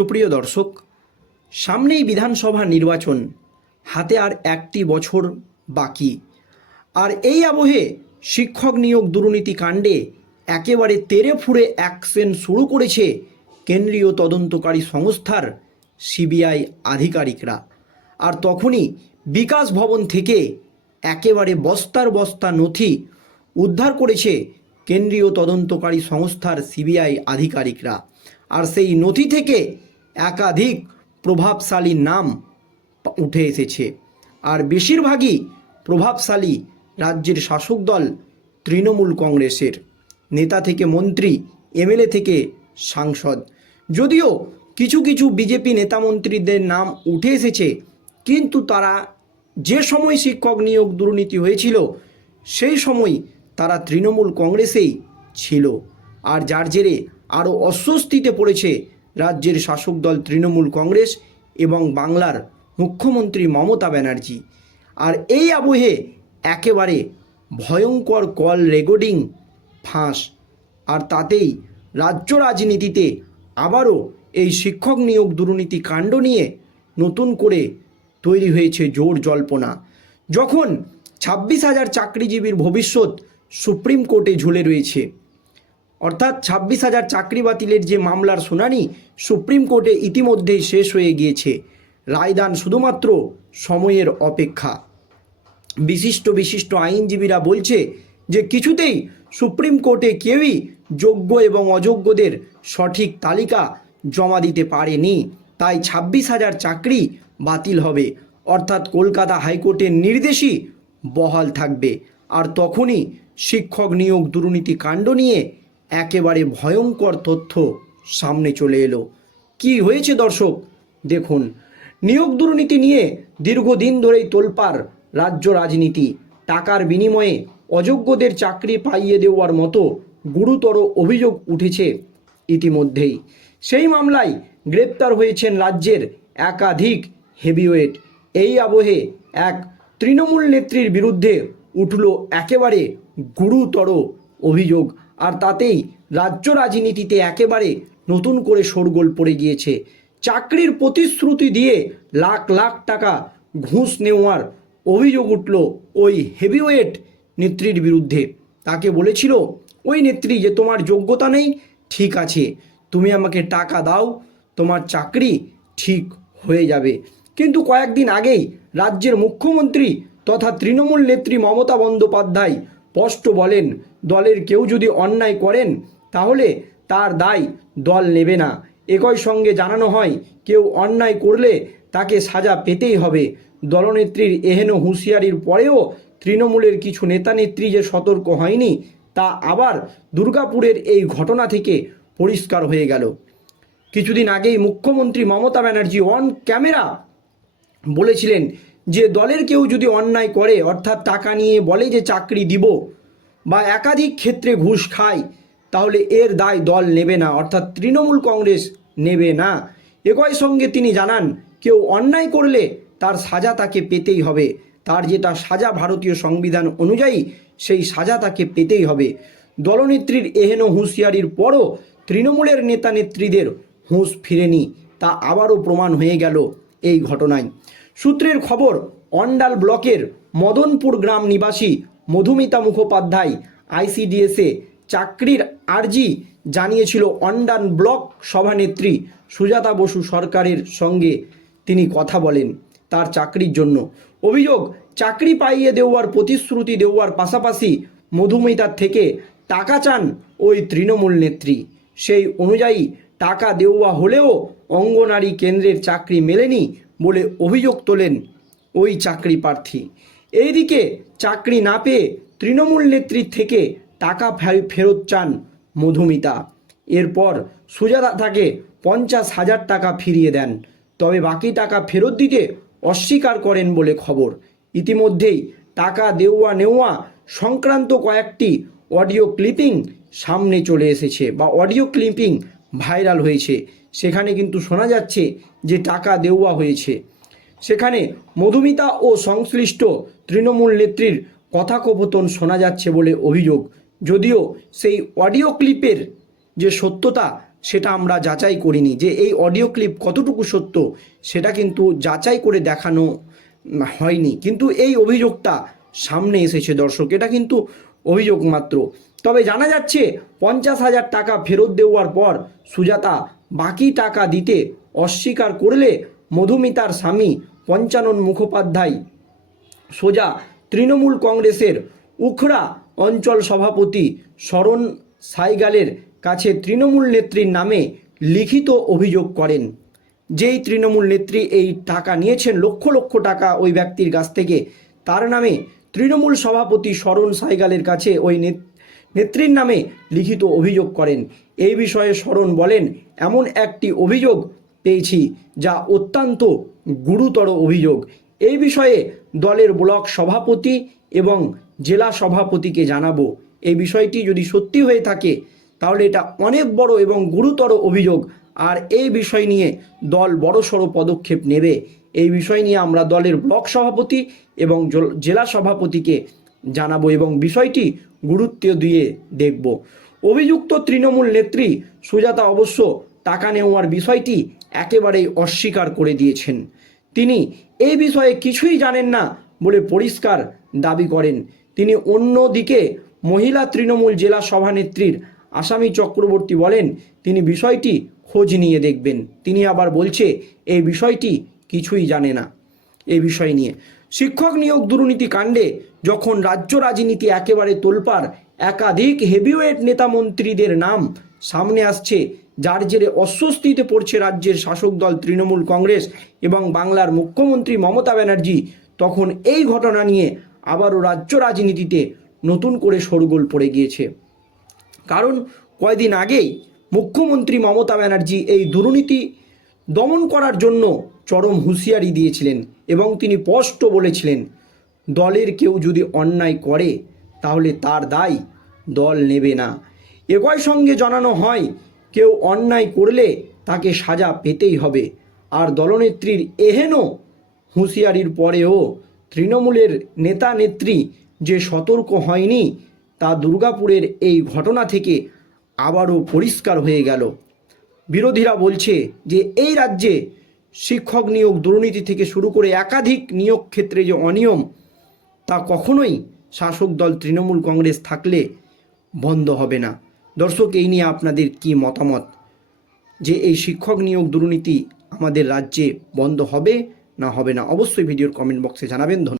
সুপ্রিয় দর্শক, সামনেই বিধানসভা নির্বাচন, হাতে আর একটি বছর বাকি। আর এই আবহে শিক্ষক নিয়োগ দুর্নীতি কাণ্ডে একেবারে তেরে ফুড়ে অ্যাকশন শুরু করেছে কেন্দ্রীয় তদন্তকারী সংস্থার সিবিআই আধিকারিকরা। আর তখনই বিকাশ ভবন থেকে একেবারে বস্তার বস্তা নথি উদ্ধার করেছে কেন্দ্রীয় তদন্তকারী সংস্থার সিবিআই আধিকারিকরা। আর সেই নথি থেকে একাধিক প্রভাবশালী নাম উঠে এসেছে। আর বেশিরভাগই প্রভাবশালী রাজ্যের শাসক দল তৃণমূল কংগ্রেসের। নেতা থেকে মন্ত্রী, এমএলএ থেকে সাংসদ। যদিও কিছু কিছু বিজেপি নেতামন্ত্রীদের নাম উঠে এসেছে, কিন্তু তারা যে সময় শিক্ষক নিয়োগ দুর্নীতি হয়েছিল, সেই সময় তারা তৃণমূল কংগ্রেসেই ছিল। আর যার জেরে আরও অস্বস্তিতে পড়েছে রাজ্যের শাসক দল তৃণমূল কংগ্রেস এবং বাংলার মুখ্যমন্ত্রী মমতা ব্যানার্জি। আর এই আবহে একেবারে ভয়ঙ্কর কল রেকর্ডিং ফাঁস। আর তাতেই রাজ্য রাজনীতিতে আবারও এই শিক্ষক নিয়োগ দুর্নীতি কাণ্ড নিয়ে নতুন করে তৈরি হয়েছে জোর জল্পনা। যখন ছাব্বিশ হাজার চাকরিজীবীর ভবিষ্যৎ সুপ্রিম কোর্টে ঝুলে রয়েছে অর্থাৎ ছাব্বিশ হাজার চাকরি বাতিলের যে মামলার শুনানি সুপ্রিম কোর্টে ইতিমধ্যেই শেষ হয়ে গিয়েছে। রায়দান শুধুমাত্র সময়ের অপেক্ষা। বিশিষ্ট বিশিষ্ট আইনজীবীরা বলছে যে কিছুতেই সুপ্রিম কোর্টে কেউই যোগ্য এবং অযোগ্যদের সঠিক তালিকা জমা দিতে পারেনি। তাই ছাব্বিশ হাজার চাকরি বাতিল হবে। অর্থাৎ কলকাতা হাইকোর্টের নির্দেশই বহাল থাকবে। আর তখনই শিক্ষক নিয়োগ দুর্নীতি কাণ্ড নিয়ে একেবারে ভয়ঙ্কর তথ্য সামনে চলে এলো। কি হয়েছে দর্শক? দেখুন, নিয়োগ দুর্নীতি নিয়ে দীর্ঘদিন ধরেই তোলপাড় রাজ্য রাজনীতি। টাকার বিনিময়ে অযোগ্যদের চাকরি পাইয়ে দেওয়ার মতো গুরুতর অভিযোগ উঠেছে ইতিমধ্যেই। সেই মামলায় গ্রেপ্তার হয়েছেন রাজ্যের একাধিক হেভিওয়েট। এই আবহে এক তৃণমূল নেত্রীর বিরুদ্ধে উঠল একেবারে গুরুতর অভিযোগ। আর তাতেই রাজ্য রাজনীতিতে একেবারে নতুন করে শোরগোল পড়ে গিয়েছে। চাকরির প্রতিশ্রুতি দিয়ে লাখ লাখ টাকা ঘুষ নেওয়ার অভিযোগ উঠল ওই হেভিওয়েট নেত্রীর বিরুদ্ধে। তাকে বলেছিল, ওই নেত্রী, যে তোমার যোগ্যতা নেই, ঠিক আছে। তুমি আমাকে টাকা দাও, তোমার চাকরি ঠিক হয়ে যাবে। কিন্তু কয়েকদিন আগেই রাজ্যের মুখ্যমন্ত্রী তথা তৃণমূল নেত্রী মমতা বন্দ্যোপাধ্যায় স্পষ্ট বলেন, দলের কেউ যদি অন্যায় করেন, তাহলে তার দায় দল নেবে না। একই সঙ্গে জানানো হয়, কেউ অন্যায় করলে তাকে সাজা পেতেই হবে। দলনেত্রীর এহেন হুঁশিয়ারির পরেও তৃণমূলের কিছু নেতানেত্রী যে সতর্ক হয়নি, তা আবার দুর্গাপুরের এই ঘটনা থেকে পরিষ্কার হয়ে গেল। কিছুদিন আগেই মুখ্যমন্ত্রী মমতা ব্যানার্জি অন ক্যামেরা বলেছিলেন যে দলের কেউ যদি অন্যায় করে, অর্থাৎ টাকা নিয়ে বলে যে চাকরি দিব বা একাধিক ক্ষেত্রে ঘুষ খায়, তাহলে এর দায় দল নেবে না, অর্থাৎ তৃণমূল কংগ্রেস নেবে না। একই সঙ্গে তিনি জানান, কেউ অন্যায় করলে তার সাজা তাকে পেতেই হবে। তার যেটা সাজা ভারতীয় সংবিধান অনুযায়ী, সেই সাজা তাকে পেতেই হবে। দলনেত্রীর এহেন হুঁশিয়ারির পরও তৃণমূলের নেতা নেত্রীদের হুঁশ ফিরেনি, তা আবারও প্রমাণ হয়ে গেল এই ঘটনায়। সূত্রের খবর, অন্ডাল ব্লকের মদনপুর গ্রাম নিবাসী মধুমিতা মুখোপাধ্যায় আইসিডিএসে চাকরির আর্জি জানিয়েছিল অন্ডান ব্লক সভানেত্রী সুজাতা বসু সরকারের সঙ্গে তিনি কথা বলেন তার চাকরির জন্য। অভিযোগ, চাকরি পাইয়ে দেওয়ার প্রতিশ্রুতি দেওয়ার পাশাপাশি মধুমিতার থেকে টাকা চান ওই তৃণমূল নেত্রী। সেই অনুযায়ী টাকা দেওয়া হলেও অঙ্গনারী কেন্দ্রের চাকরি মেলেনি বলে অভিযোগ তোলেন ওই চাকরি প্রার্থী। এইদিকে চাকরি না পেয়ে তৃণমূল নেত্রীর থেকে টাকা ফেরত চান মধুমিতা। এরপর সুজাতা তাকে পঞ্চাশ হাজার টাকা ফিরিয়ে দেন। তবে বাকি টাকা ফেরত দিতে অস্বীকার করেন বলে খবর। ইতিমধ্যেই টাকা দেওয়া নেওয়া সংক্রান্ত কয়েকটি অডিও ক্লিপিং সামনে চলে এসেছে বা অডিও ক্লিপিং ভাইরাল হয়েছে। সেখানে কিন্তু শোনা যাচ্ছে যে টাকা দেওয়া হয়েছে। সেখানে মধুমিতা ও সংশ্লিষ্ট তৃণমূল নেত্রীর কথাকপতন শোনা যাচ্ছে বলে অভিযোগ। যদিও সেই অডিও ক্লিপের যে সত্যতা, সেটা আমরা যাচাই করিনি। যে এই অডিও ক্লিপ কতটুকু সত্য, সেটা কিন্তু যাচাই করে দেখানো হয়নি। কিন্তু এই অভিযোগটা সামনে এসেছে দর্শক, এটা কিন্তু অভিযোগ মাত্র। তবে জানা যাচ্ছে, পঞ্চাশ হাজার টাকা ফেরত দেওয়ার পর সুজাতা বাকি টাকা দিতে অস্বীকার করলে মধুমিতার স্বামী পঞ্চানন মুখোপাধ্যায়। সোজা তৃণমূল কংগ্রেসের উখড়া অঞ্চল সভাপতি শরণ সাইগালের কাছে তৃণমূল নেত্রীর নামে লিখিত অভিযোগ করেন। যেই তৃণমূল নেত্রী এই টাকা নিয়েছেন, লক্ষ লক্ষ টাকা ওই ব্যক্তির কাছ থেকে, তার নামে তৃণমূল সভাপতি শরণ সাইগালের কাছে ওই নেত- নেত্রীর নামে লিখিত অভিযোগ করেন। এই বিষয়ে শরণ বলেন, এমন একটি অভিযোগ পেয়েছি, যা অত্যন্ত গুরুতর অভিযোগ। এই বিষয়ে দলের ব্লক সভাপতি এবং জেলা সভাপতিকে জানাব। এই বিষয়টি যদি সত্যি হয়ে থাকে, তাহলে এটা অনেক বড় এবং গুরুতর অভিযোগ। আর এই বিষয় নিয়ে দল বড়সড় পদক্ষেপ নেবে। এই বিষয় নিয়ে আমরা দলের ব্লক সভাপতি এবং জেলা সভাপতিকে জানাব এবং বিষয়টি গুরুত্ব দিয়ে দেখব। অভিযুক্ত তৃণমূল নেত্রী সুজাতা অবশ্য টাকা নেওয়ার বিষয়টি একেবারেই অস্বীকার করে দিয়েছেন। তিনি এই বিষয়ে কিছুই জানেন না বলে পরিষ্কার দাবি করেন। তিনি অন্যদিকে মহিলা তৃণমূল জেলা সভানেত্রীর আসামি চক্রবর্তী বলেন, তিনি বিষয়টি খোঁজ নিয়ে দেখবেন। তিনি আবার বলছে এই বিষয়টি কিছুই জানে না। এই বিষয় নিয়ে শিক্ষক নিয়োগ দুর্নীতি কাণ্ডে যখন রাজ্য রাজনীতি একেবারে তোলপাড়, একাধিক হেভিওয়েট নেতা মন্ত্রীদের নাম সামনে আসছে যার জেরে অস্বস্তিতে পড়ছে রাজ্যের শাসক দল তৃণমূল কংগ্রেস এবং বাংলার মুখ্যমন্ত্রী মমতা ব্যানার্জি, তখন এই ঘটনা নিয়ে আবারও রাজ্য রাজনীতিতে নতুন করে শোরগোল পড়ে গিয়েছে। কারণ কয়দিন আগেই মুখ্যমন্ত্রী মমতা ব্যানার্জি এই দুর্নীতি দমন করার জন্য চরম হুঁশিয়ারি দিয়েছিলেন এবং তিনি স্পষ্ট বলেছিলেন, দলের কেউ যদি অন্যায় করে তাহলে তার দায় দল নেবে না। একই সঙ্গে জানানো হয় কেউ অন্যায় করলে তাকে সাজা পেতেই হবে। আর দলনেত্রীর এহেন হুঁশিয়ারির পরেও তৃণমূলের নেতা নেত্রী যে সতর্ক হয়নি, তা দুর্গাপুরের এই ঘটনা থেকে আবারও পরিষ্কার হয়ে গেল। বিরোধীরা বলছে যে, এই রাজ্যে শিক্ষক নিয়োগ দুর্নীতি থেকে শুরু করে একাধিক নিয়োগ ক্ষেত্রে যে অনিয়ম, তা কখনোই শাসক দল তৃণমূল কংগ্রেস থাকলে বন্ধ হবে না। দর্শক, এই নিয়ে আপনাদের কি মতামত? যে এই শিক্ষক নিয়োগ দুর্নীতি আমাদের রাজ্যে বন্ধ হবে না হবে না? অবশ্যই ভিডিওর কমেন্ট বক্সে জানাবেন।